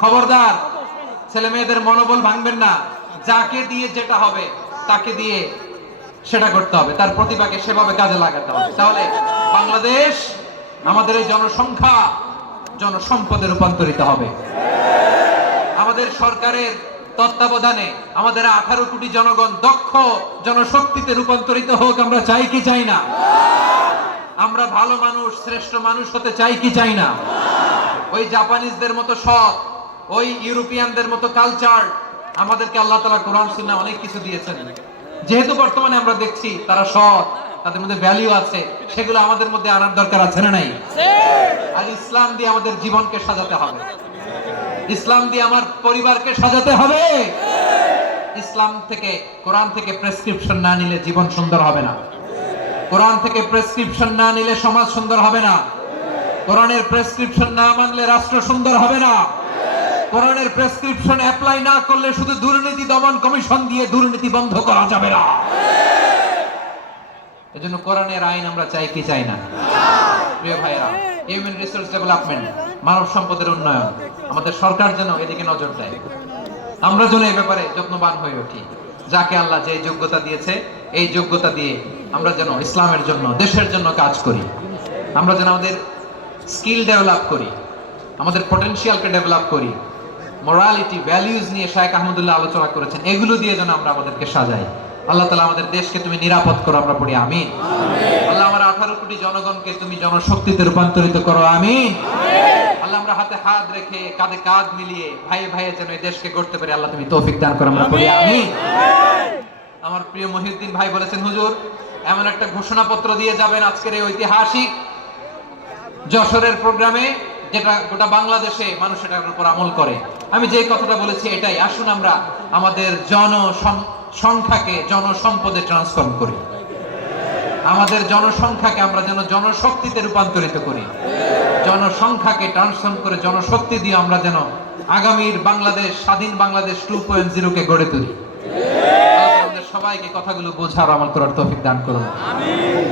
খবরদার ছেলে মেয়েদের মনোবল ভাঙবেন না। যাকে দিয়ে যেটা হবে তাকে দিয়ে সেটা করতে হবে, তার প্রতিভাকে সেভাবে কাজে লাগাতে হবে। তাহলে বাংলাদেশ আমাদের এই জনসংখ্যা জনসম্পদে রূপান্তরিত হবে। আমাদের সরকারের তত্ত্বাবধানে আমাদের 18 কোটি জনগণ দক্ষ জনশক্তিতে রূপান্তরিত হোক, আমরা চাই কি চাই না? আমরা ভালো মানুষ, শ্রেষ্ঠ মানুষ হতে চাই কি চাই না? ওই জাপানিজদের মতো সৎ, ওই ইউরোপিয়ানদের মতো কালচার আমাদেরকে আল্লাহ তাআলা কোরআন সুন্নাহ অনেক কিছু দিয়েছেন। যেহেতু বর্তমানে আমরা দেখছি তারা সৎ, তাদের মধ্যে ভ্যালু আছে, সেগুলো আমাদের মধ্যে আনার দরকার আছে না নাই? আর ইসলাম দিয়ে আমাদের জীবনকে সাজাতে হবে, ইসলাম দিয়ে আমার পরিবারকে সাজাতে হবে। ইসলাম থেকে, কোরআন থেকে প্রেসক্রিপশন না নিলে জীবন সুন্দর হবে না। কোরআন থেকে প্রেসক্রিপশন না নিলে সমাজ সুন্দর হবে না। কোরআনের প্রেসক্রিপশন না মানলে রাষ্ট্র সুন্দর হবে না। কোরআনের প্রেসক্রিপশন অ্যাপ্লাই না করলে শুধু দুর্নীতি দমন কমিশন দিয়ে দুর্নীতি বন্ধ করা যাবে না। এজন্য কোরআনের আইন আমরা চাই কি চাই না? প্রিয় ভাইরা, হিউম্যান রিসোর্স ডেভেলপমেন্ট, মানব সম্পদের উন্নয়ন, আমাদের সরকার যেন এদিকে নজর দেয়। আমরা যেন এই ব্যাপারে যত্নবান হয়ে উঠি। যাকে আল্লাহ যে যোগ্যতা দিয়েছে, এই যোগ্যতা দিয়ে আমরা যেন ইসলামের জন্য, দেশের জন্য কাজ করি। আমরা যেন আমাদের স্কিল ডেভেলপ করি, আমাদের পটেনশিয়ালকে ডেভেলপ করি। মোরালিটি, ভ্যালিউজ নিয়ে শায়েখ আহমদুল্লাহ আলোচনা করেছেন, এগুলো দিয়ে যেন আমরা আমাদেরকে সাজাই। আল্লাহ তাআলা আমাদের দেশকে তুমি নিরাপদ করো, আমরা পড়ি আমিন। আল্লাহ আমার 18 কোটি জনগণকে তুমি জনশক্তিতে রূপান্তরিত করো, আমিন। আল্লাহ আমরা হাতে হাত রেখে, কাঁধে কাঁধ মিলিয়ে ভাইয়ে ভাইয়ে যেন এই দেশকে গড়তে পারি, আল্লাহ তুমি তৌফিক দান করো, আমরা পড়ি আমিন। আমার প্রিয় মহিউদ্দিন ভাই বলেছেন, হুজুর এমন একটা ঘোষণাপত্র দিয়ে যাবেন আজকের এই ঐতিহাসিক যশোরের প্রোগ্রামে, যেটা গোটা বাংলাদেশে মানুষ এটার উপর আমল করে। আমি যে কথাটা বলেছি এটাই, আসুন আমরা আমাদের জনসংখ্যাকে জনসম্পদে ট্রান্সফর্ম করি। আমাদের জনসংখ্যাকে আমরা যেন জনশক্তিতে রূপান্তরিত করি। জনসংখ্যাকে ট্রান্সফর্ম করে জনশক্তি দিয়ে আমরা যেন আগামীর বাংলাদেশ, স্বাধীন বাংলাদেশ 2.0 কে গড়ে তুলি। সবাইকে কথাগুলো বোঝার আমল করার তৌফিক দান করুন, আমিন।